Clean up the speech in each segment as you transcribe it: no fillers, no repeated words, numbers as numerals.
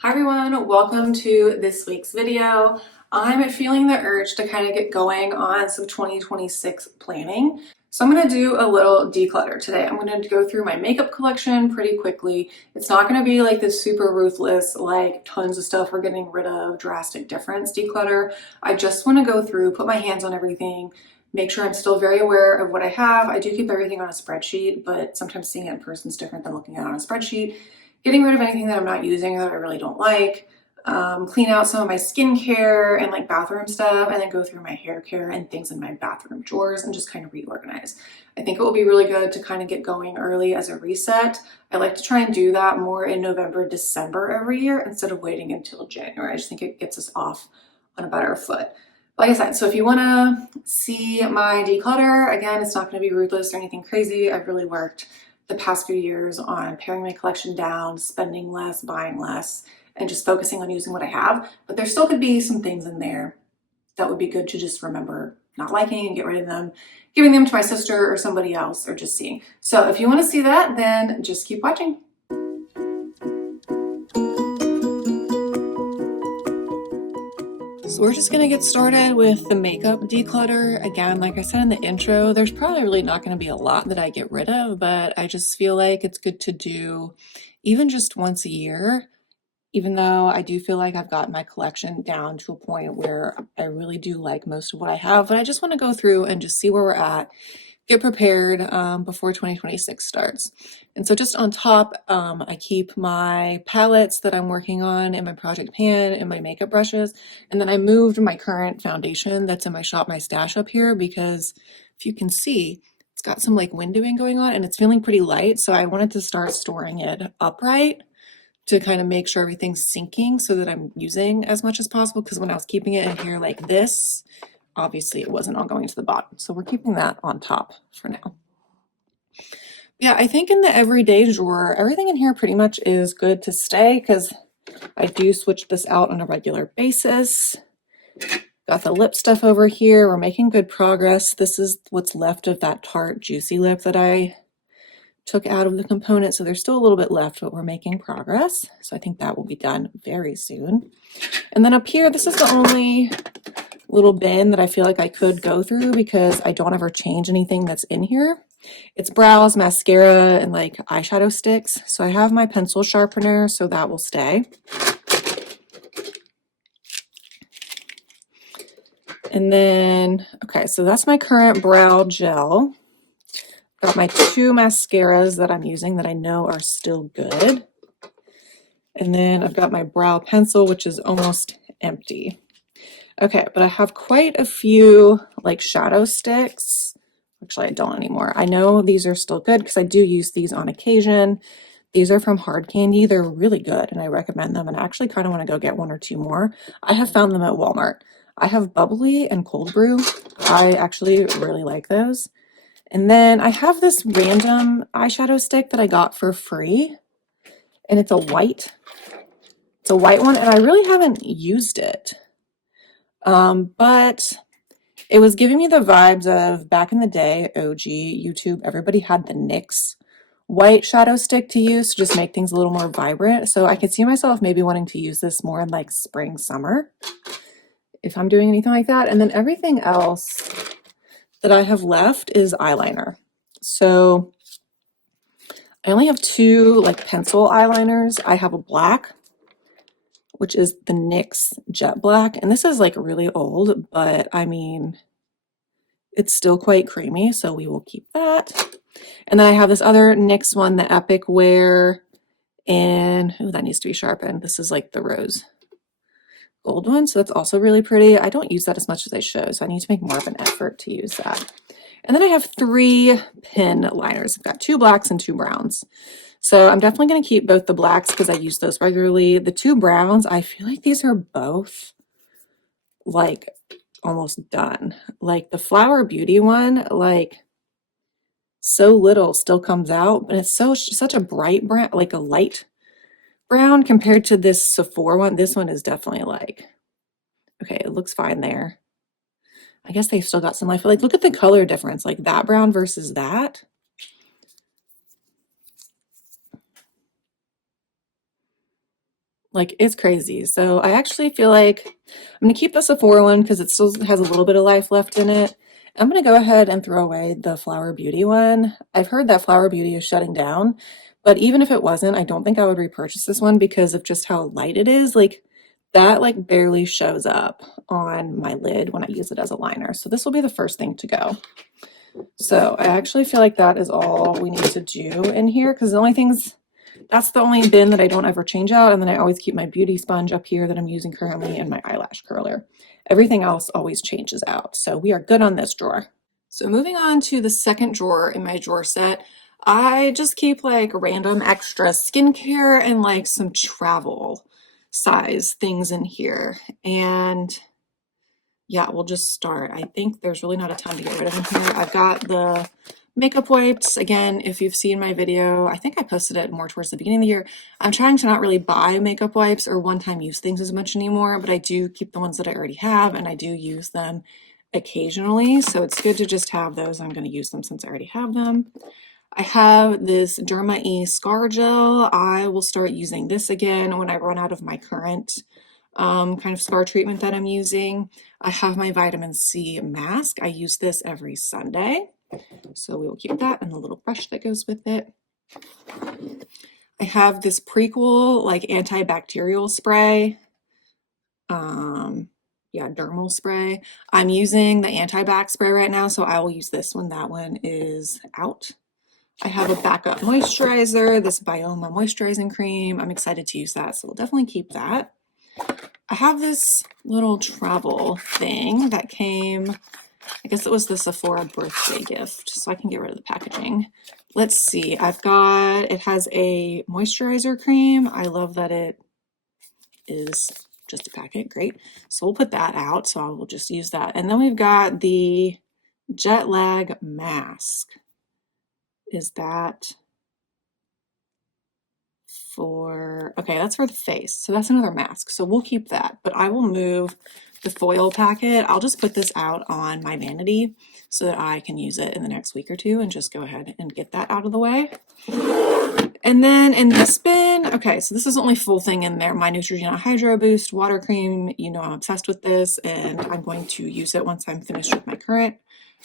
Hi everyone, welcome to this week's video. I'm feeling the urge to kind of get going on some 2026 planning. So I'm going to do a little declutter today. I'm going to go through my makeup collection pretty quickly. It's not going to be like this super ruthless, like tons of stuff we're getting rid of, drastic difference declutter. I just want to go through, put my hands on everything, make sure I'm still very aware of what I have. I do keep everything on a spreadsheet, but sometimes seeing it in person is different than looking at it on a spreadsheet. Getting rid of anything that I'm not using or that I really don't like, clean out some of my skincare and like bathroom stuff, and then go through my hair care and things in my bathroom drawers and just kind of reorganize. I think it will be really good to kind of get going early as a reset. I like to try and do that more in November, December every year instead of waiting until January. I just think it gets us off on a better foot. Like I said, so if you want to see my declutter, again, it's not going to be ruthless or anything crazy. I've really worked the past few years on paring my collection down, spending less, buying less, and just focusing on using what I have. But there still could be some things in there that would be good to just remember not liking and get rid of them, giving them to my sister or somebody else, or just seeing. So if you want to see that, then just keep watching. So we're just gonna get started with the makeup declutter. Again, like I said in the intro, there's probably really not gonna be a lot that I get rid of, but I just feel like it's good to do even just once a year, even though I do feel like I've got my collection down to a point where I really do like most of what I have, but I just wanna go through and just see where we're at, get prepared before 2026 starts. And so just on top, I keep my palettes that I'm working on in my project pan and my makeup brushes. And then I moved my current foundation that's in my shop, my stash up here, because if you can see, it's got some like windowing going on and it's feeling pretty light. So I wanted to start storing it upright to kind of make sure everything's sinking so that I'm using as much as possible. Because when I was keeping it in here like this, obviously it wasn't all going to the bottom. So we're keeping that on top for now. Yeah, I think in the everyday drawer, everything in here pretty much is good to stay because I do switch this out on a regular basis. Got the lip stuff over here. We're making good progress. This is what's left of that Tarte Juicy Lip that I took out of the component. So there's still a little bit left, but we're making progress. So I think that will be done very soon. And then up here, this is the only little bin that I feel like I could go through because I don't ever change anything that's in here. It's brows, mascara, and like eyeshadow sticks. So I have my pencil sharpener, so that will stay. And then, okay, so that's my current brow gel. Got my two mascaras that I'm using that I know are still good. And then I've got my brow pencil, which is almost empty. Okay, but I have quite a few like shadow sticks. Actually, I don't anymore. I know these are still good because I do use these on occasion. These are from Hard Candy. They're really good and I recommend them, and I actually kind of want to go get one or two more. I have found them at Walmart. I have Bubbly and Cold Brew. I actually really like those. And then I have this random eyeshadow stick that I got for free, and it's a white one, and I really haven't used it. But it was giving me the vibes of back in the day, OG YouTube, everybody had the NYX white shadow stick to use to just make things a little more vibrant. So I could see myself maybe wanting to use this more in like spring, summer, if I'm doing anything like that. And then everything else that I have left is eyeliner. So I only have two like pencil eyeliners. I have a black, which is the NYX Jet Black. And this is like really old, but I mean, it's still quite creamy, so we will keep that. And then I have this other NYX one, the Epic Wear, and that needs to be sharpened. This is like the rose gold one, so that's also really pretty. I don't use that as much as I should, so I need to make more of an effort to use that. And then I have three pen liners. I've got two blacks and two browns. So I'm definitely going to keep both the blacks because I use those regularly. The two browns, I feel like these are both like almost done. Like the Flower Beauty one, like so little still comes out, but it's such a bright brown, like a light brown compared to this Sephora one. This one is definitely like, okay, it looks fine there. I guess they've still got some life. Like, look at the color difference, like that brown versus that. Like, it's crazy. So I actually feel like I'm going to keep the Sephora one because it still has a little bit of life left in it. I'm going to go ahead and throw away the Flower Beauty one. I've heard that Flower Beauty is shutting down, but even if it wasn't, I don't think I would repurchase this one because of just how light it is. Like, that like barely shows up on my lid when I use it as a liner. So this will be the first thing to go. So I actually feel like that is all we need to do in here because the only things, that's the only bin that I don't ever change out. And then I always keep my beauty sponge up here that I'm using currently and my eyelash curler. Everything else always changes out. So we are good on this drawer. So moving on to the second drawer in my drawer set, I just keep like random extra skincare and like some travel size things in here. And yeah, we'll just start. I think there's really not a ton to get rid of in here. I've got the makeup wipes. Again, if you've seen my video, I think I posted it more towards the beginning of the year. I'm trying to not really buy makeup wipes or one-time use things as much anymore, but I do keep the ones that I already have and I do use them occasionally. So it's good to just have those. I'm going to use them since I already have them. I have this Derma E Scar Gel. I will start using this again when I run out of my current kind of scar treatment that I'm using. I have my vitamin C mask. I use this every Sunday. So we will keep that and the little brush that goes with it. I have this Prequel like antibacterial spray. Yeah, dermal spray. I'm using the anti-bac spray right now, so I will use this when that one is out. I have a backup moisturizer, this Bioma moisturizing cream. I'm excited to use that, so we'll definitely keep that. I have this little travel thing that came, I guess it was the Sephora birthday gift, so I can get rid of the packaging. Let's see, it has a moisturizer cream. I love that it is just a packet, great. So we'll put that out, so I will just use that. And then we've got the jet lag mask. Is that for, okay, that's for the face. So that's another mask. So we'll keep that, but I will move the foil packet. I'll just put this out on my vanity so that I can use it in the next week or two and just go ahead and get that out of the way. And then in this bin, okay, so this is the only full thing in there. My Neutrogena Hydro Boost Water Cream. You know I'm obsessed with this and I'm going to use it once I'm finished with my current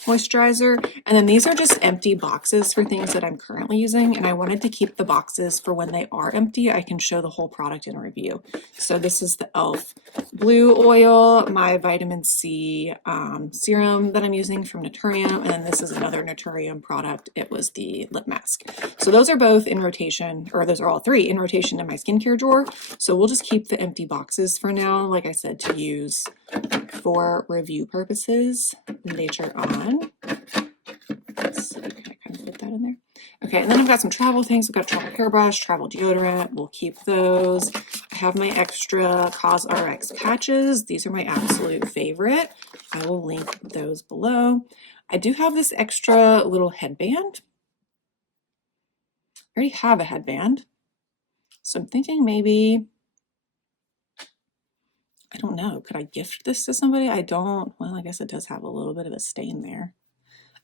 moisturizer. And then these are just empty boxes for things that I'm currently using, and I wanted to keep the boxes for when they are empty I can show the whole product in a review. So this is the e.l.f. Blue Oil, my vitamin C serum that I'm using from Naturium, and then this is another Naturium product. It was the lip mask. So those are both in rotation, or those are all three in rotation in my skincare drawer. So we'll just keep the empty boxes for now, like I said, to use for review purposes later on. So can I kind of put that in there? Okay, and then I've got some travel things. I've got a travel hairbrush, travel deodorant. We'll keep those. I have my extra CosRX patches. These are my absolute favorite. I will link those below. I do have this extra little headband. I already have a headband. So I'm thinking maybe, I don't know, could I gift this to somebody? Well, I guess it does have a little bit of a stain there.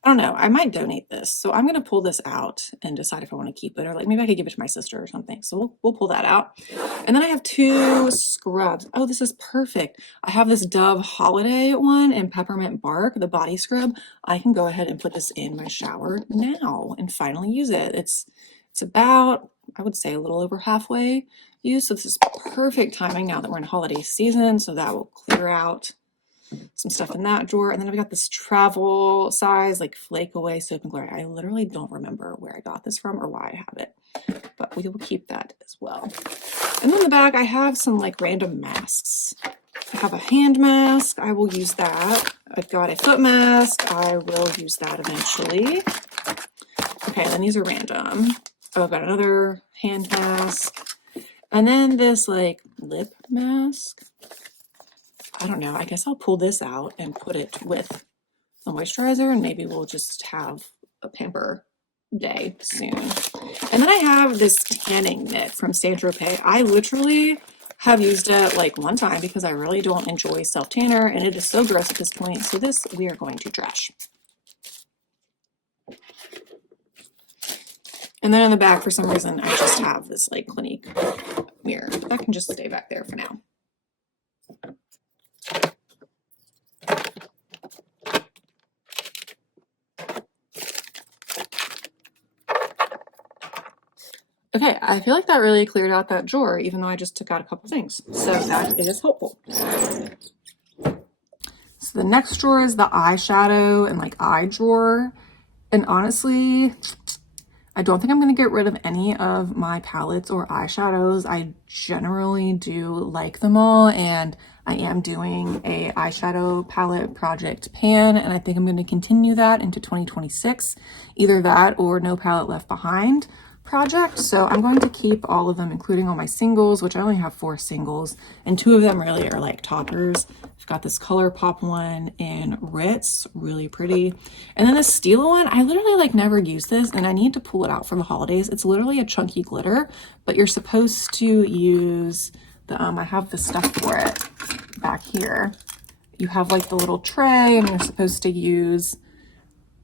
I don't know, I might donate this. So I'm gonna pull this out and decide if I wanna keep it, or like maybe I could give it to my sister or something. So we'll pull that out. And then I have two scrubs. Oh, this is perfect. I have this Dove Holiday one in Peppermint Bark, the body scrub. I can go ahead and put this in my shower now and finally use it. It's about, I would say, a little over halfway used. So this is perfect timing now that we're in holiday season. So that will clear out some stuff in that drawer. And then I've got this travel size, like Flake Away Soap and Glory. I literally don't remember where I got this from or why I have it, but we will keep that as well. And then in the back, I have some like random masks. I have a hand mask. I will use that. I've got a foot mask. I will use that eventually. Okay, then these are random. Oh, I've got another hand mask. And then this like lip mask. I don't know, I guess I'll pull this out and put it with the moisturizer and maybe we'll just have a pamper day soon. And then I have this tanning mitt from Saint Tropez. I literally have used it like one time because I really don't enjoy self-tanner and it is so gross at this point. So this we are going to trash. And then in the back, for some reason, I just have this like Clinique mirror. That can just stay back there for now. Okay, I feel like that really cleared out that drawer, even though I just took out a couple things. So that is helpful. So the next drawer is the eyeshadow and like eye drawer. And honestly, I don't think I'm going to get rid of any of my palettes or eyeshadows. I generally do like them all, and I am doing a eyeshadow palette project pan, and I think I'm going to continue that into 2026. Either that or no palette left behind project. So I'm going to keep all of them, including all my singles, which I only have 4 singles, and 2 of them really are like toppers. I've got this ColourPop one in Ritz, really pretty. And then the Stila one, I literally like never use this, and I need to pull it out for the holidays. It's literally a chunky glitter, but you're supposed to use the, I have the stuff for it back here. You have like the little tray, and you're supposed to use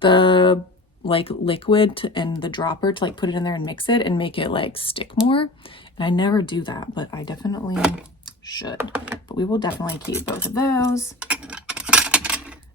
the like liquid and the dropper to like put it in there and mix it and make it like stick more. And I never do that, but I definitely should. But we will definitely keep both of those.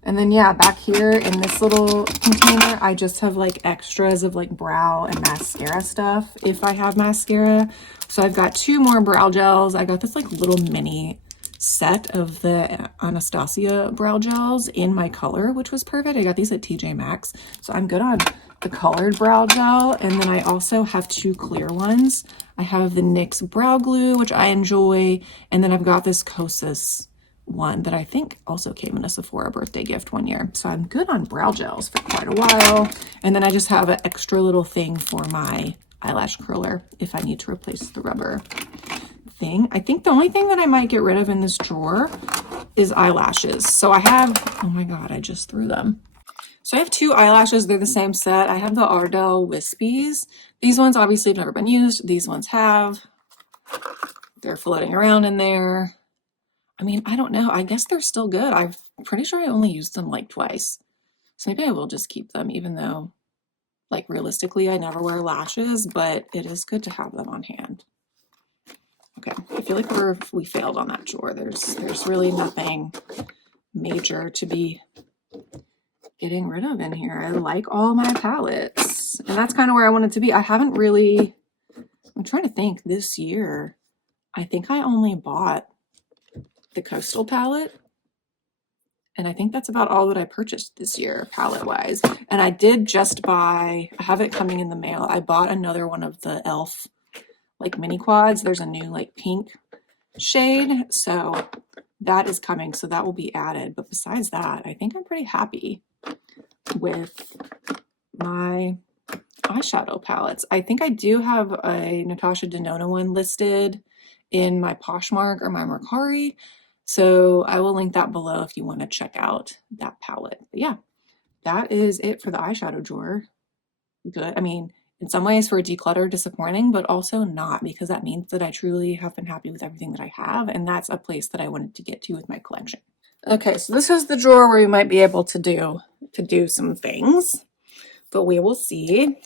And then yeah, back here in this little container, I just have like extras of like brow and mascara stuff if I have mascara. So I've got 2 more brow gels. I got this like little mini set of the Anastasia brow gels in my color, which was perfect. I got these at TJ Maxx, so I'm good on the colored brow gel. And then I also have 2 clear ones. I have the NYX brow glue, which I enjoy, and then I've got this Kosas one that I think also came in a Sephora birthday gift one year. So I'm good on brow gels for quite a while. And then I just have an extra little thing for my eyelash curler if I need to replace the rubber thing. I think the only thing that I might get rid of in this drawer is eyelashes. So I have, oh my God, I just threw them. So I have 2 eyelashes. They're the same set. I have the Ardell Wispies. These ones obviously have never been used. These ones have. They're floating around in there. I mean, I don't know. I guess they're still good. I'm pretty sure I only used them like twice. So maybe I will just keep them, even though like realistically I never wear lashes, but it is good to have them on hand. Okay, I feel like we failed on that drawer. There's really nothing major to be getting rid of in here. I like all my palettes, and that's kind of where I want it to be. I haven't really, I'm trying to think this year. I think I only bought the Coastal palette, and I think that's about all that I purchased this year palette wise. And I did just buy, I have it coming in the mail. I bought another one of the e.l.f. like mini quads. There's a new like pink shade, so that is coming, so that will be added. But besides that, I think I'm pretty happy with my eyeshadow palettes. I think I do have a Natasha Denona one listed in my Poshmark or my Mercari, so I will link that below if you want to check out that palette. But yeah, that is it for the eyeshadow drawer. Good. I mean, in some ways for a declutter, disappointing, but also not, because that means that I truly have been happy with everything that I have, and that's a place that I wanted to get to with my collection. Okay, so this is the drawer where you might be able to do some things, but we will see.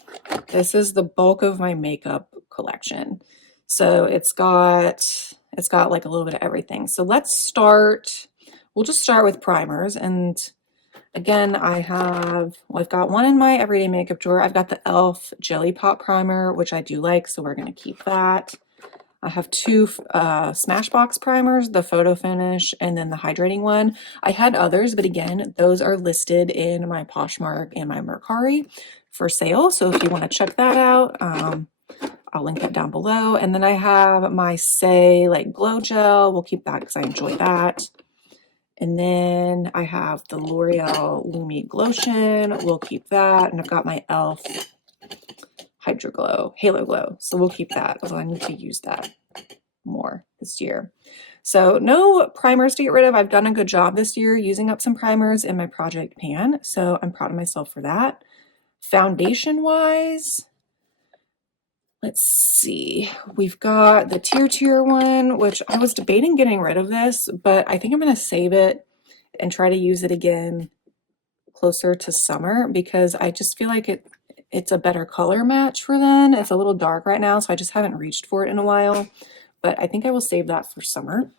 This is the bulk of my makeup collection. So it's got like a little bit of everything. So let's start, we'll just start with primers. And again, I've got one in my everyday makeup drawer. I've got the e.l.f. Jelly Pop Primer, which I do like, so we're going to keep that. I have 2 Smashbox primers, the Photo Finish and then the hydrating one. I had others, but again, those are listed in my Poshmark and my Mercari for sale. So if you want to check that out, I'll link that down below. And then I have my Say like glow gel. We'll keep that because I enjoy that. And then I have the L'Oreal Lumi Glotion. We'll keep that. And I've got my e.l.f. Hydro Glow, Halo Glow. So we'll keep that, although I need to use that more this year. So no primers to get rid of. I've done a good job this year using up some primers in my project pan. So I'm proud of myself for that. Foundation wise, let's see. We've got the Tier one, which I was debating getting rid of this, but I think I'm going to save it and try to use it again closer to summer, because I just feel like it's a better color match for them. It's a little dark right now, so I just haven't reached for it in a while, but I think I will save that for summer.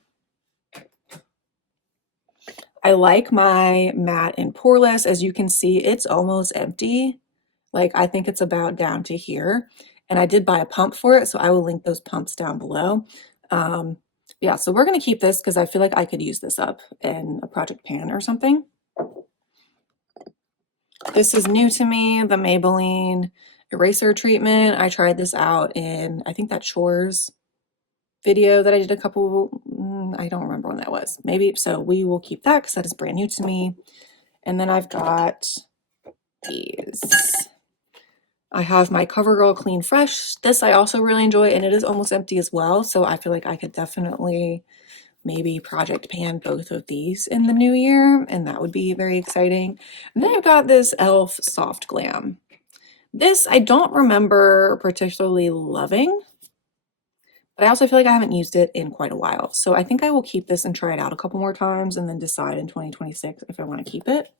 I like my matte and poreless. As you can see, it's almost empty. Like, I think it's about down to here. And I did buy a pump for it, so I will link those pumps down below. Yeah, so we're going to keep this because I feel like I could use this up in a project pan or something. This is new to me, the Maybelline eraser treatment. I tried this out in, I think, that chores video that I did a couple, I don't remember when that was. Maybe, so we will keep that because that is brand new to me. And then I've got these. I have my CoverGirl Clean Fresh. This I also really enjoy, and it is almost empty as well, so I feel like I could definitely maybe project pan both of these in the new year, and that would be very exciting. And then I've got this e.l.f. Soft Glam. This I don't remember particularly loving, but I also feel like I haven't used it in quite a while. So I think I will keep this and try it out a couple more times and then decide in 2026 if I want to keep it.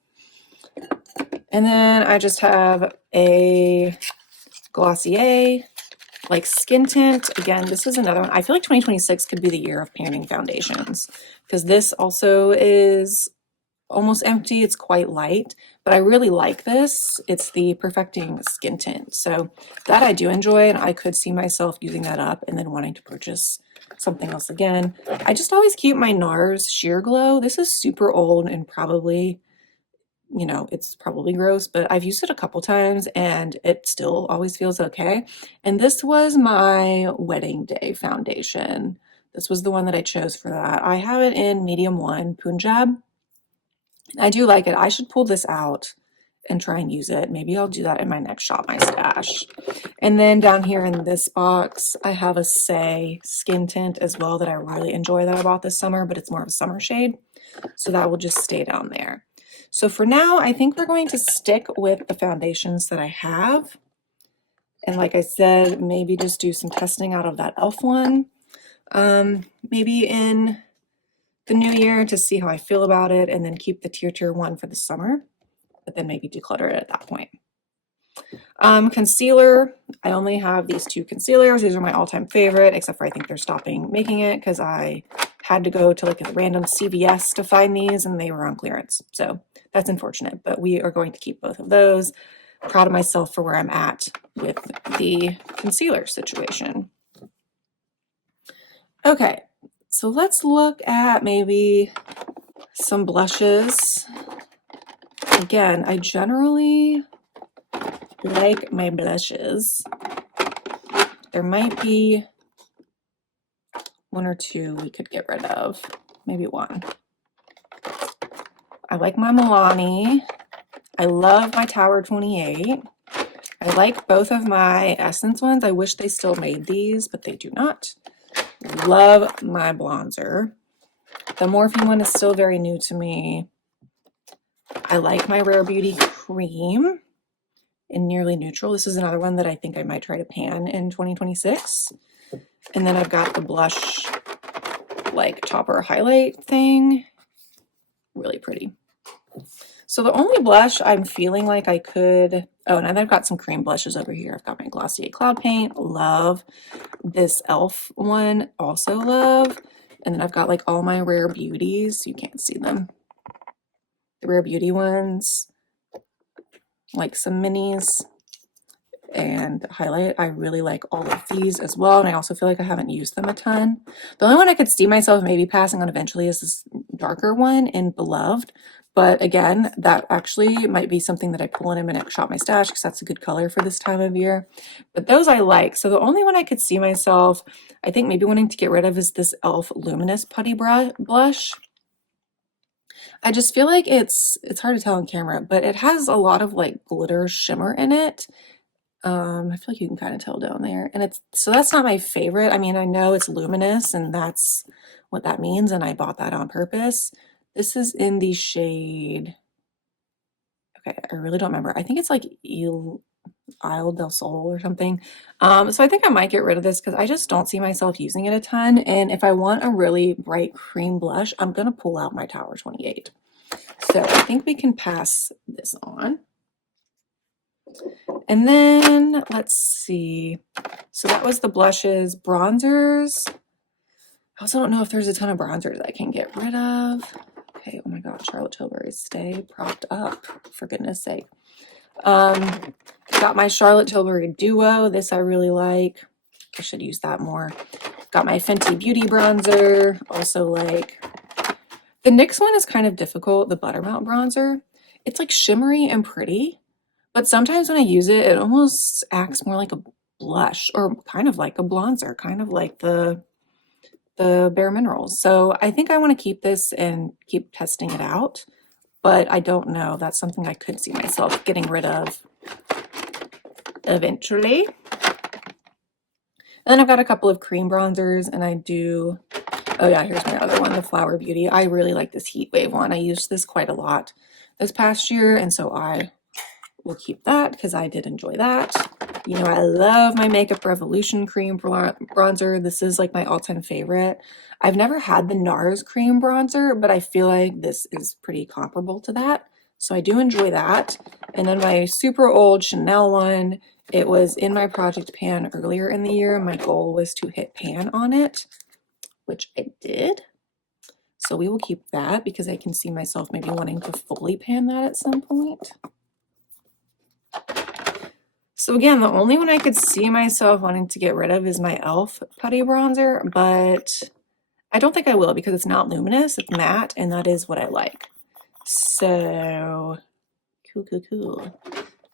And then I just have a Glossier like skin tint. Again, this is another one. I feel like 2026 could be the year of panning foundations because this also is almost empty. It's quite light, but I really like this. It's the Perfecting Skin Tint. So that I do enjoy, and I could see myself using that up and then wanting to purchase something else again. I just always keep my NARS Sheer Glow. This is super old and probably, you know, it's probably gross, but I've used it a couple times and it still always feels okay. And this was my wedding day foundation. This was the one that I chose for that. I have it in medium 1 Punjab. I do like it. I should pull this out and try and use it. Maybe I'll do that in my next Shop My Stash. And then down here in this box, I have a Say skin tint as well that I really enjoy that I bought this summer, but it's more of a summer shade. So that will just stay down there. So for now, I think we're going to stick with the foundations that I have. And like I said, maybe just do some testing out of that e.l.f. one. Maybe in the new year to see how I feel about it, and then keep the Tier one for the summer, but then maybe declutter it at that point. Concealer, I only have these 2 concealers. These are my all-time favorite, except for I think they're stopping making it because I had to go to like a random CVS to find these and they were on clearance. So that's unfortunate, but we are going to keep both of those. Proud of myself for where I'm at with the concealer situation. Okay, so let's look at maybe some blushes. Again, I generally like my blushes. There might be 1 or 2 we could get rid of, maybe 1. I like my Milani. I love my Tower 28. I like both of my Essence ones. I wish they still made these, but they do not. Love my bronzer. The Morphe one is still very new to me. I like my Rare Beauty cream in Nearly Neutral. This is another one that I think I might try to pan in 2026. And then I've got the blush like topper highlight thing. Really pretty. So the only blush I'm feeling like I could, oh, and then I've got some cream blushes over here. I've got my Glossier Cloud Paint, love. This e.l.f. one, also love. And then I've got like all my Rare Beauties. You can't see them. The Rare Beauty ones, like some minis and highlight. I really like all of these as well, and I also feel like I haven't used them a ton. The only one I could see myself maybe passing on eventually is this darker one in Beloved, but again, that actually might be something that I pull in my next Shop My Stash because that's a good color for this time of year. But those I like. So the only one I could see myself, I think maybe wanting to get rid of is this e.l.f. Luminous Putty Blush. I just feel like it's hard to tell on camera, but it has a lot of like glitter shimmer in it. I feel like you can kind of tell down there, and so that's not my favorite. I mean, I know it's luminous and that's what that means, and I bought that on purpose. This is in the shade, okay, I really don't remember. I think it's like Isle del Sol or something. So I think I might get rid of this because I just don't see myself using it a ton, and if I want a really bright cream blush, I'm gonna pull out my Tower 28. So I think we can pass this on. And then let's see. So that was the blushes. Bronzers. I also don't know if there's a ton of bronzers I can get rid of. Okay, oh my god, Charlotte Tilbury, stay propped up, for goodness sake. Got my Charlotte Tilbury Duo. This I really like. I should use that more. Got my Fenty Beauty bronzer. Also like. The NYX one is kind of difficult, the Buttermount bronzer. It's like shimmery and pretty, but sometimes when I use it, it almost acts more like a blush or kind of like a bronzer, kind of like the Bare Minerals. So I think I want to keep this and keep testing it out, but I don't know. That's something I could see myself getting rid of eventually. And then I've got a couple of cream bronzers, and I do, oh yeah, here's my other one, the Flower Beauty. I really like this Heat Wave one. I used this quite a lot this past year, and so I will keep that because I did enjoy that. You know, I love my Makeup Revolution cream bronzer. This is like my all-time favorite. I've never had the NARS cream bronzer, but I feel like this is pretty comparable to that. So I do enjoy that. And then my super old Chanel one, it was in my project pan earlier in the year. My goal was to hit pan on it, which I did. So we will keep that because I can see myself maybe wanting to fully pan that at some point. So again, the only one I could see myself wanting to get rid of is my e.l.f. Putty Bronzer, but I don't think I will because it's not luminous, it's matte, and that is what I like. So, cool.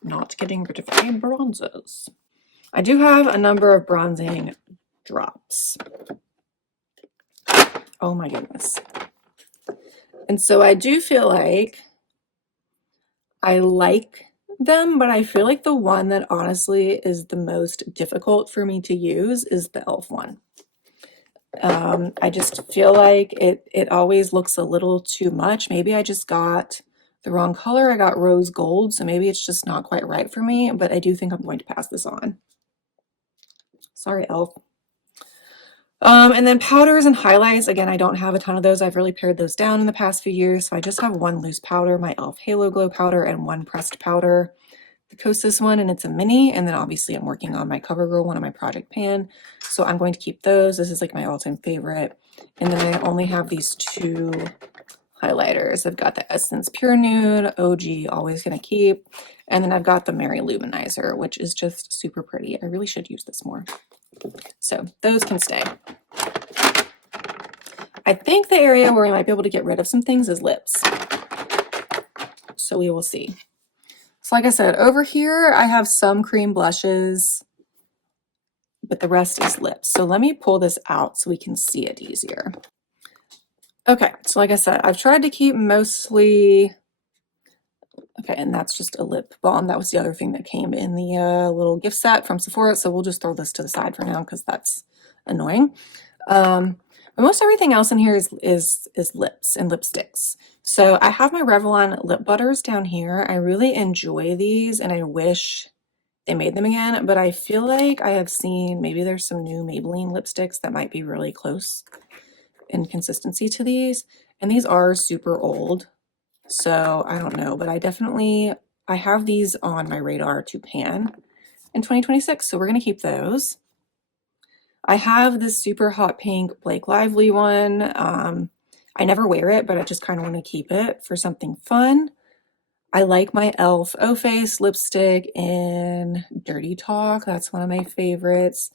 Not getting rid of my bronzers. I do have a number of bronzing drops. Oh my goodness. And so I do feel like I like them, but I feel like the one that honestly is the most difficult for me to use is the e.l.f. one. I just feel like it always looks a little too much. Maybe I just got the wrong color. I got rose gold, so maybe it's just not quite right for me, but I do think I'm going to pass this on. Sorry, e.l.f. And then powders and highlights, again, I don't have a ton of those. I've really pared those down in the past few years, so I just have one loose powder, my e.l.f. Halo Glow powder, and one pressed powder, the Kosas one, and it's a mini, and then obviously I'm working on my CoverGirl one on my project pan, so I'm going to keep those. This is like my all-time favorite. And then I only have these two highlighters. I've got the Essence Pure Nude, OG, always gonna keep, and then I've got the Mary Luminizer, which is just super pretty. I really should use this more. So those can stay. I think the area where we might be able to get rid of some things is lips. So we will see. So like I said, over here I have some cream blushes, but the rest is lips. So let me pull this out so we can see it easier. Okay, so like I said, I've tried to keep mostly, okay, and that's just a lip balm. That was the other thing that came in the little gift set from Sephora, so we'll just throw this to the side for now because that's annoying. But most everything else in here is lips and lipsticks. So I have my Revlon lip butters down here. I really enjoy these and I wish they made them again, but I feel like I have seen, maybe there's some new Maybelline lipsticks that might be really close in consistency to these. And these are super old, so I don't know, but I have these on my radar to pan in 2026, so we're gonna keep those. I have this super hot pink Blake Lively one. I never wear it, but I just kind of want to keep it for something fun. I like my e.l.f. O Face lipstick in Dirty Talk. That's one of my favorites.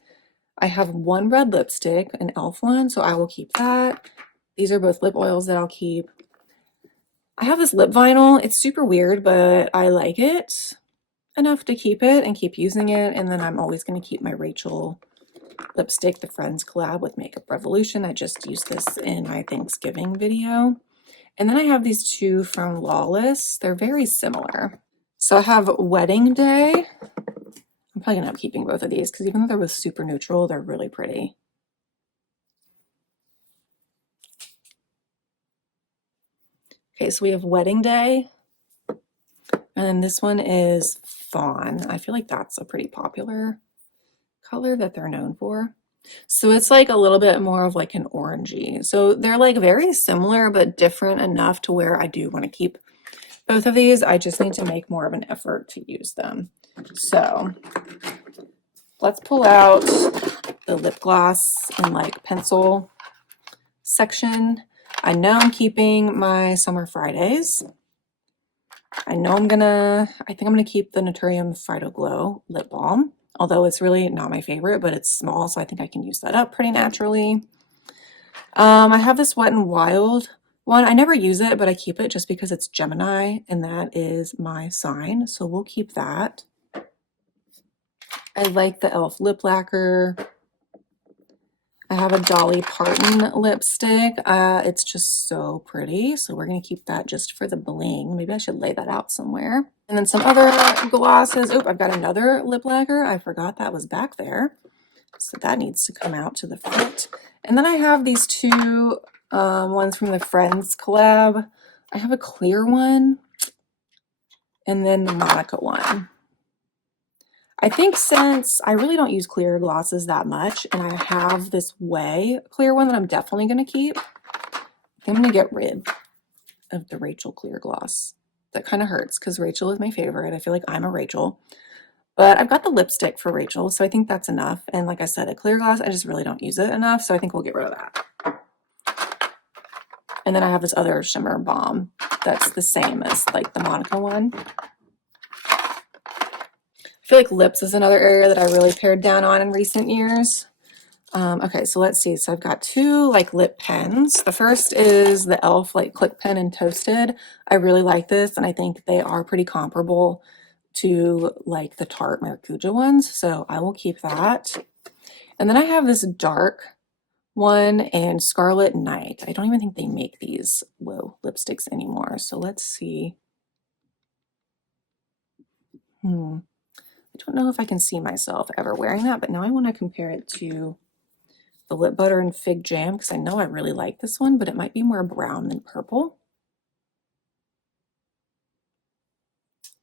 I have one red lipstick, an e.l.f. one, so I will keep that. These are both lip oils that I'll keep. I have this lip vinyl. It's super weird, but I like it enough to keep it and keep using it. And then I'm always going to keep my Rachel lipstick, the Friends collab with Makeup Revolution. I just used this in my Thanksgiving video. And then I have these two from Lawless. They're very similar. So I have Wedding Day. I'm probably gonna end up keeping both of these because even though they're both super neutral, they're really pretty. Okay, so we have Wedding Day. And then this one is Fawn. I feel like that's a pretty popular color that they're known for. So it's like a little bit more of like an orangey. So they're like very similar, but different enough to where I do want to keep both of these. I just need to make more of an effort to use them. So let's pull out the lip gloss and like pencil section. I know I'm keeping my Summer Fridays. I think I'm gonna keep the Naturium Fido Glow lip balm, although it's really not my favorite, but it's small, so I think I can use that up pretty naturally. I have this Wet n Wild one. I never use it, but I keep it just because it's Gemini, and that is my sign, so we'll keep that. I like the e.l.f. lip lacquer. I have a Dolly Parton lipstick. It's just so pretty, so we're gonna keep that just for the bling. Maybe I should lay that out somewhere. And then some other glosses. Oh, I've got another lip lacquer. I forgot that was back there. So that needs to come out to the front. And then I have these two ones from the Friends collab. I have a clear one and then the Monica one. I think since I really don't use clear glosses that much, and I have this Way clear one that I'm definitely going to keep, I'm going to get rid of the Rachel clear gloss. That kind of hurts because Rachel is my favorite. I feel like I'm a Rachel. But I've got the lipstick for Rachel, so I think that's enough. And like I said, a clear gloss, I just really don't use it enough, so I think we'll get rid of that. And then I have this other shimmer balm that's the same as like the Monica one. I feel like lips is another area that I really pared down on in recent years. Okay, so let's see. So I've got two like lip pens. The first is the e.l.f. like Click Pen and Toasted. I really like this, and I think they are pretty comparable to like the Tarte Maracuja ones, so I will keep that. And then I have this dark one and Scarlet Night. I don't even think they make these lipsticks anymore, so let's see. I don't know if I can see myself ever wearing that, but now I want to compare it to the Lip Butter and Fig Jam because I know I really like this one, but it might be more brown than purple.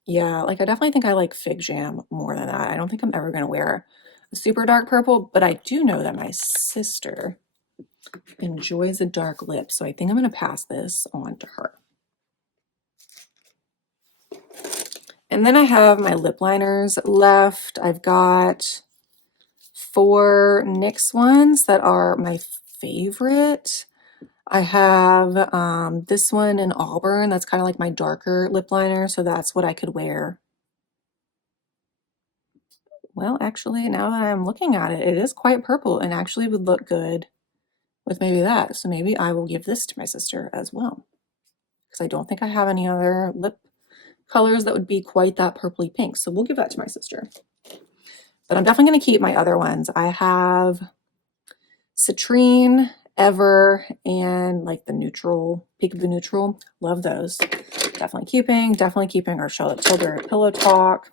Yeah, like I definitely think I like Fig Jam more than that. I don't think I'm ever going to wear a super dark purple, but I do know that my sister enjoys a dark lip, so I think I'm going to pass this on to her. And then I have my lip liners left. I've got 4 NYX ones that are my favorite. I have this one in Auburn. That's kind of like my darker lip liner, so that's what I could wear. Well, actually, now that I'm looking at it, it is quite purple and actually would look good with maybe that. So maybe I will give this to my sister as well, because I don't think I have any other lip colors that would be quite that purpley pink. So we'll give that to my sister. But I'm definitely going to keep my other ones. I have Citrine, Ever, and like the neutral, Peekaboo Neutral. Love those. Definitely keeping our Charlotte Tilbury Pillow Talk.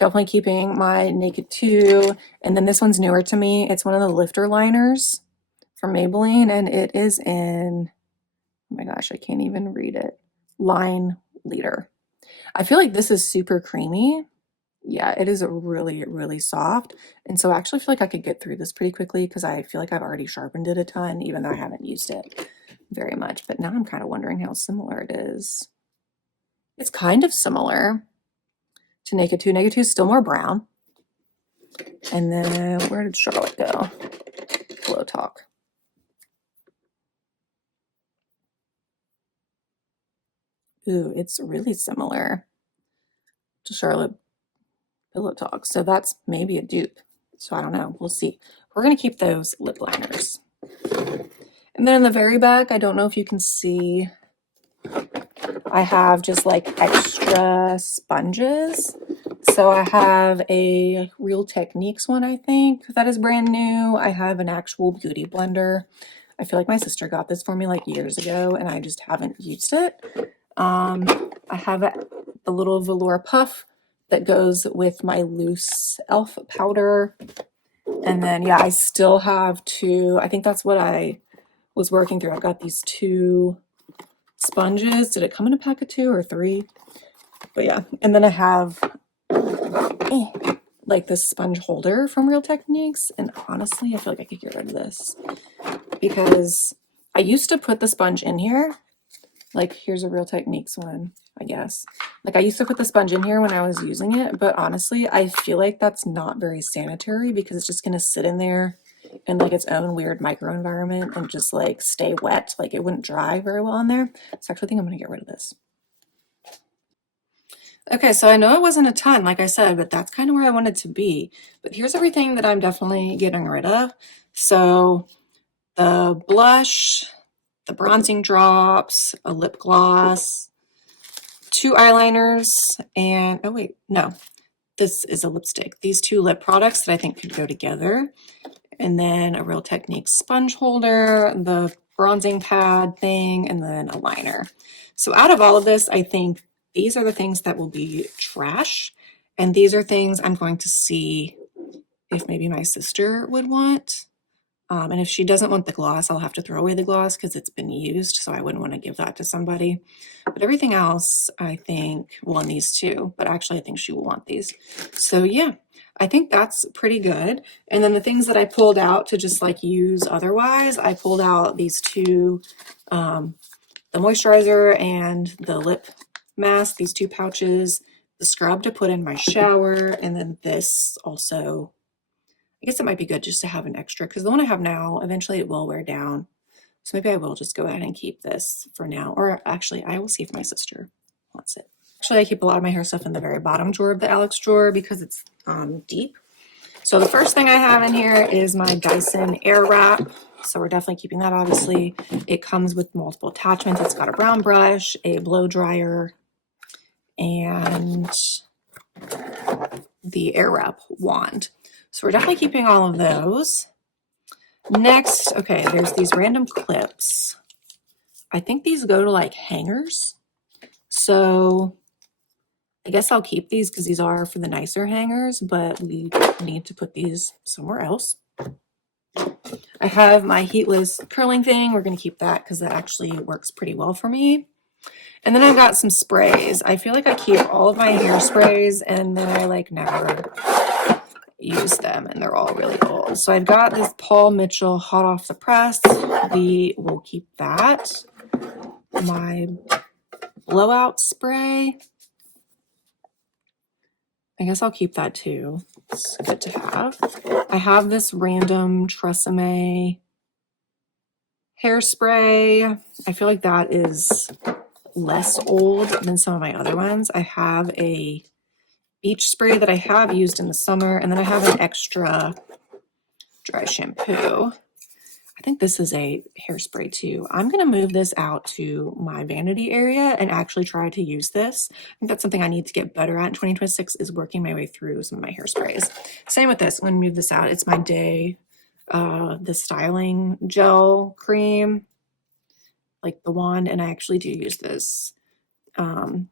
Definitely keeping my Naked 2. And then this one's newer to me. It's one of the lifter liners from Maybelline, and it is in, oh my gosh, I can't even read it. Line Leader. I feel like this is super creamy. Yeah, it is really, really soft. And so I actually feel like I could get through this pretty quickly because I feel like I've already sharpened it a ton, even though I haven't used it very much. But now I'm kind of wondering how similar it is. It's kind of similar to Naked 2. Naked 2 is still more brown. And then where did Charlotte go? Pillow Talk. Ooh, it's really similar to Charlotte Pillow Talk. So that's maybe a dupe. So I don't know. We'll see. We're going to keep those lip liners. And then in the very back, I don't know if you can see, I have just like extra sponges. So I have a Real Techniques one, I think, that is brand new. I have an actual beauty blender. I feel like my sister got this for me like years ago and I just haven't used it. I have the little velour puff that goes with my loose e.l.f. powder. And then, yeah, I still have 2, I think that's what I was working through. I've got these 2 sponges. Did it come in a pack of 2 or 3? But yeah, and then I have like this sponge holder from Real Techniques. And honestly, I feel like I could get rid of this because I used to put the sponge in here Like, here's a Real Techniques one, I guess. Like, I used to put the sponge in here when I was using it, but honestly, I feel like that's not very sanitary because it's just going to sit in there in like its own weird microenvironment and just like stay wet. Like, it wouldn't dry very well in there. So I actually think I'm going to get rid of this. Okay, so I know it wasn't a ton, like I said, but that's kind of where I wanted to be. But here's everything that I'm definitely getting rid of. So the blush, the bronzing drops, a lip gloss, 2 eyeliners, and oh wait, no, this is a lipstick. These 2 lip products that I think could go together. And then a Real Techniques sponge holder, the bronzing pad thing, and then a liner. So out of all of this, I think these are the things that will be trash. And these are things I'm going to see if maybe my sister would want. And if she doesn't want the gloss, I'll have to throw away the gloss because it's been used. So I wouldn't want to give that to somebody. But everything else, I think, well, and these too, but actually I think she will want these. So yeah, I think that's pretty good. And then the things that I pulled out to just like use otherwise, I pulled out these 2, the moisturizer and the lip mask, these 2 pouches, the scrub to put in my shower, and then this also, I guess it might be good just to have an extra because the one I have now, eventually it will wear down. So maybe I will just go ahead and keep this for now. Or actually, I will see if my sister wants it. Actually, I keep a lot of my hair stuff in the very bottom drawer of the Alex drawer because it's deep. So the first thing I have in here is my Dyson Air Wrap. So we're definitely keeping that, obviously. It comes with multiple attachments. It's got a brown brush, a blow dryer, and the Air Wrap wand. So we're definitely keeping all of those. Next, okay, there's these random clips. I think these go to like hangers. So I guess I'll keep these because these are for the nicer hangers, but we need to put these somewhere else. I have my heatless curling thing. We're going to keep that because that actually works pretty well for me. And then I've got some sprays. I feel like I keep all of my hairsprays and then I like never use them and they're all really old. So I've got this Paul Mitchell hot off the press. We will keep that. My blowout spray. I guess I'll keep that too. It's good to have. I have this random Tresemme hairspray. I feel like that is less old than some of my other ones. I have a beach spray that I have used in the summer, and then I have an extra dry shampoo. I think this is a hairspray too. I'm going to move this out to my vanity area and actually try to use this. I think that's something I need to get better at in 2026 is working my way through some of my hairsprays. Same with this. I'm going to move this out. It's my day, the styling gel cream, like the wand, and I actually do use this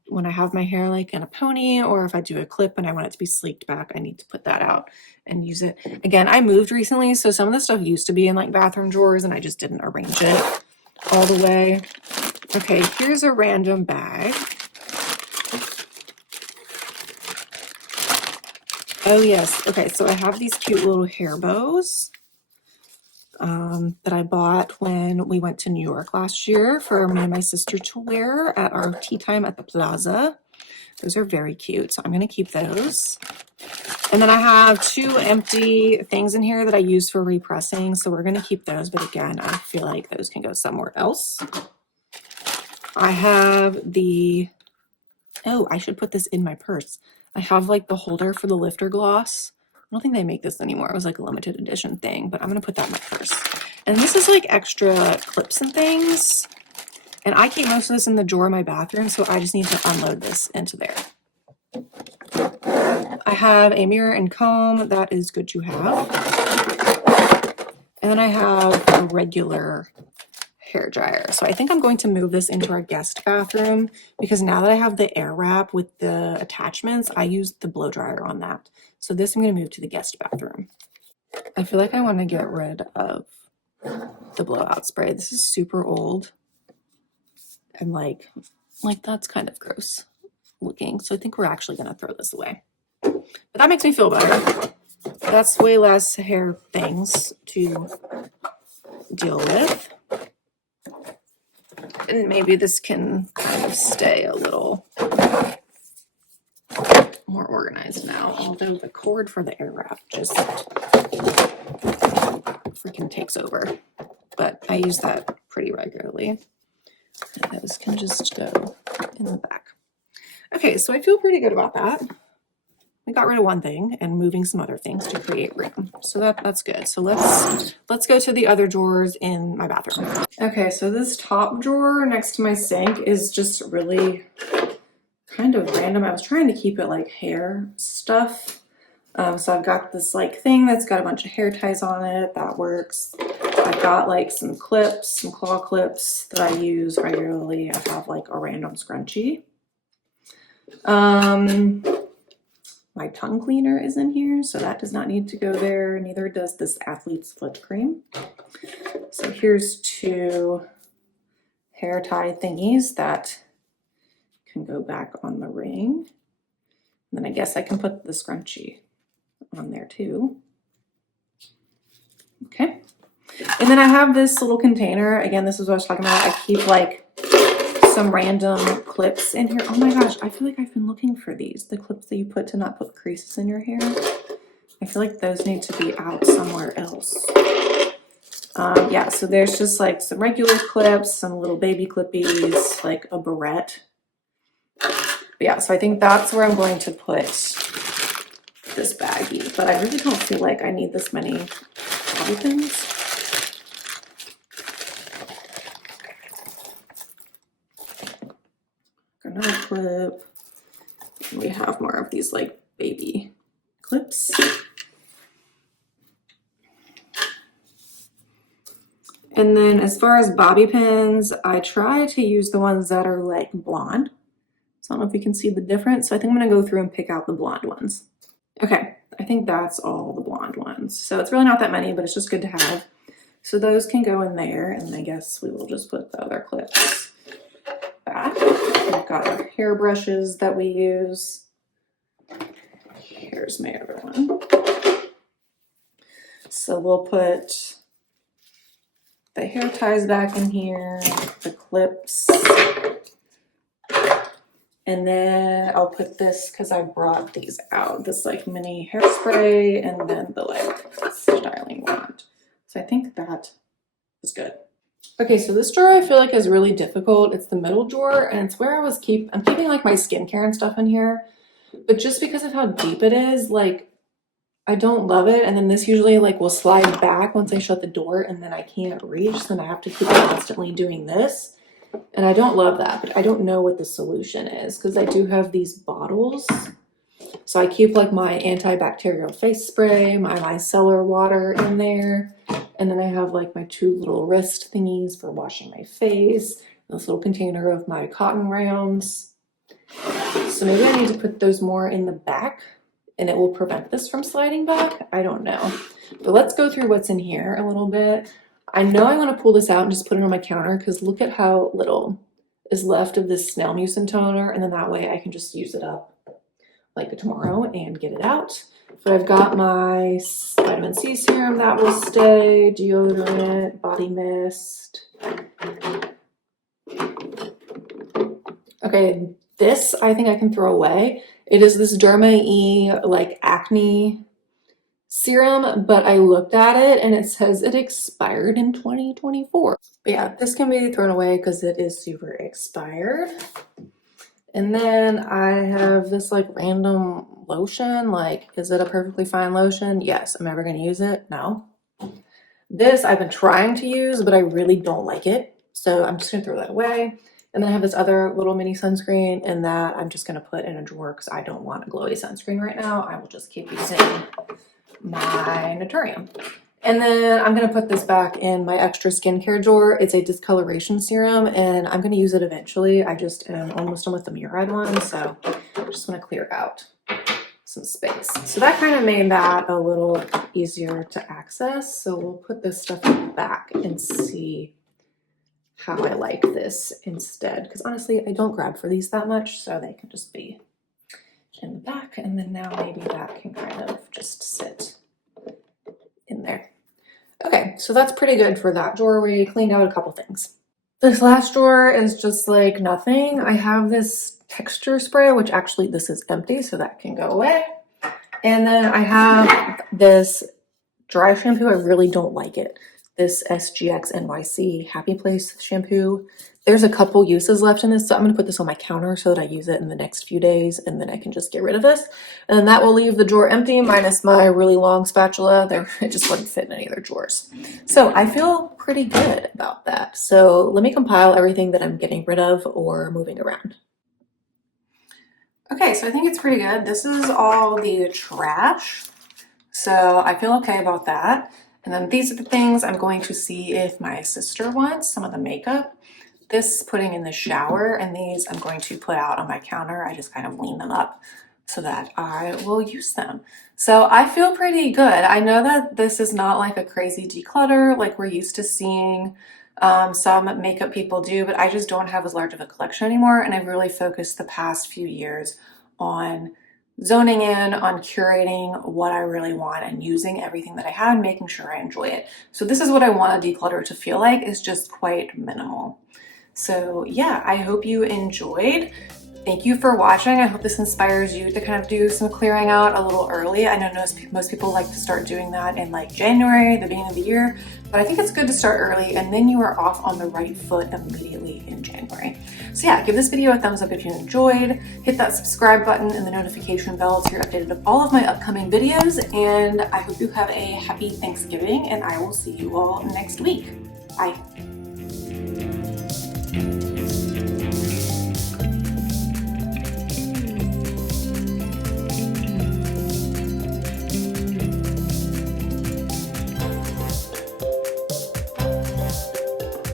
when I have my hair like in a pony, or if I do a clip and I want it to be sleeked back, I need to put that out and use it. Again, I moved recently, so some of the stuff used to be in like bathroom drawers and I just didn't arrange it all the way. Okay, here's a random bag. Oh yes, okay, so I have these cute little hair bows that I bought when we went to New York last year for me and my sister to wear at our tea time at the plaza. Those are very cute, so I'm going to keep those. And then I have 2 empty things in here that I use for repressing, so we're going to keep those, but again, I feel like those can go somewhere else. I have the, oh, I should put this in my purse. I have like the holder for the lifter gloss. I don't think they make this anymore. It was like a limited edition thing, but I'm going to put that in my purse. And this is like extra clips and things. And I keep most of this in the drawer in my bathroom, so I just need to unload this into there. I have a mirror and comb. That is good to have. And then I have a regular hair dryer. So I think I'm going to move this into our guest bathroom because now that I have the Air Wrap with the attachments, I use the blow dryer on that. So this I'm going to move to the guest bathroom. I feel like I want to get rid of the blowout spray. This is super old. And like that's kind of gross looking. So I think we're actually going to throw this away. But that makes me feel better. That's way less hair things to deal with. And maybe this can kind of stay a little more organized now, although the cord for the air wrap just freaking takes over. But I use that pretty regularly. And those can just go in the back. Okay, so I feel pretty good about that. I got rid of one thing and moving some other things to create room. So that's good. So let's go to the other drawers in my bathroom. Okay, so this top drawer next to my sink is just really kind of random. I was trying to keep it like hair stuff. So I've got this like thing that's got a bunch of hair ties on it. That works. I've got like some clips, some claw clips that I use regularly. I have like a random scrunchie. My tongue cleaner is in here, so that does not need to go there. Neither does this Athlete's Foot Cream. So here's two hair tie thingies that can go back on the ring. And then I guess I can put the scrunchie on there too. Okay. And then I have this little container. Again, this is what I was talking about. I keep like some random clips in here. Oh my gosh, I feel like I've been looking for these. The clips that you put to not put creases in your hair. I feel like those need to be out somewhere else. Yeah, so there's just like some regular clips, some little baby clippies, like a barrette. But yeah, so I think that's where I'm going to put this baggie. But I really don't feel like I need this many bobby pins. Another clip. We have more of these like baby clips. And then as far as bobby pins, I try to use the ones that are like blonde. So I don't know if you can see the difference. So I think I'm gonna go through and pick out the blonde ones. Okay, I think that's all the blonde ones. So it's really not that many, but it's just good to have. So those can go in there, and I guess we will just put the other clips back. We've got our hair brushes that we use. Here's my other one. So we'll put the hair ties back in here, the clips, and then I'll put this, because I brought these out, this like mini hairspray, and then the like styling wand. So I think that is good. Okay, so this drawer I feel like is really difficult. It's the middle drawer, and it's where I'm keeping like my skincare and stuff in here, but just because of how deep it is, like I don't love it. And then this usually like will slide back once I shut the door, and then I can't reach, so then I have to keep constantly doing this. And I don't love that, but I don't know what the solution is, because I do have these bottles. So I keep like my antibacterial face spray, my micellar water in there. And then I have like my two little wrist thingies for washing my face, this little container of my cotton rounds. So maybe I need to put those more in the back, and it will prevent this from sliding back. I don't know. But let's go through what's in here a little bit. I know I want to pull this out and just put it on my counter, because look at how little is left of this snail mucin toner, and then that way I can just use it up like tomorrow and get it out. But I've got my vitamin C serum that will stay, deodorant, body mist. Okay, this I think I can throw away. It is this Derma-E like acne serum, but I looked at it and it says it expired in 2024. But yeah, this can be thrown away because it is super expired. And then I have this like random lotion. Like, is it a perfectly fine lotion? Yes. Am I ever going to use it? No. This I've been trying to use, but I really don't like it. So I'm just going to throw that away. And then I have this other little mini sunscreen, and that I'm just going to put in a drawer because I don't want a glowy sunscreen right now. I will just keep using my Naturium. And then I'm going to put this back in my extra skincare drawer. It's a discoloration serum, and I'm going to use it eventually. I just am almost done with the Murad one, so I just want to clear out some space. So that kind of made that a little easier to access. So we'll put this stuff back and see how I like this instead. Because honestly, I don't grab for these that much, so they can just be in the back. And then now maybe that can kind of just sit in there. Okay, so that's pretty good for that drawer. We cleaned out a couple things. This last drawer is just like nothing. I have this texture spray, which actually this is empty, so that can go away. And then I have this dry shampoo. I really don't like it. This SGX NYC Happy Place shampoo. There's a couple uses left in this, so I'm gonna put this on my counter so that I use it in the next few days, and then I can just get rid of this. And then that will leave the drawer empty, minus my really long spatula. There, it just wouldn't fit in any other drawers. So I feel pretty good about that. So let me compile everything that I'm getting rid of or moving around. Okay, so I think it's pretty good. This is all the trash. So I feel okay about that. And then these are the things I'm going to see if my sister wants, some of the makeup. This putting in the shower, and these I'm going to put out on my counter. I just kind of lean them up so that I will use them. So I feel pretty good. I know that this is not like a crazy declutter like we're used to seeing some makeup people do, but I just don't have as large of a collection anymore. And I've really focused the past few years on zoning in on curating what I really want and using everything that I have and making sure I enjoy it. So this is what I want a declutter to feel like, is just quite minimal. So yeah, I hope you enjoyed. Thank you for watching. I hope this inspires you to kind of do some clearing out a little early. I know most people like to start doing that in like January, the beginning of the year, but I think it's good to start early, and then you are off on the right foot immediately in January. So yeah, give this video a thumbs up if you enjoyed. Hit that subscribe button and the notification bell so you're updated of all of my upcoming videos, and I hope you have a happy Thanksgiving, and I will see you all next week. Bye.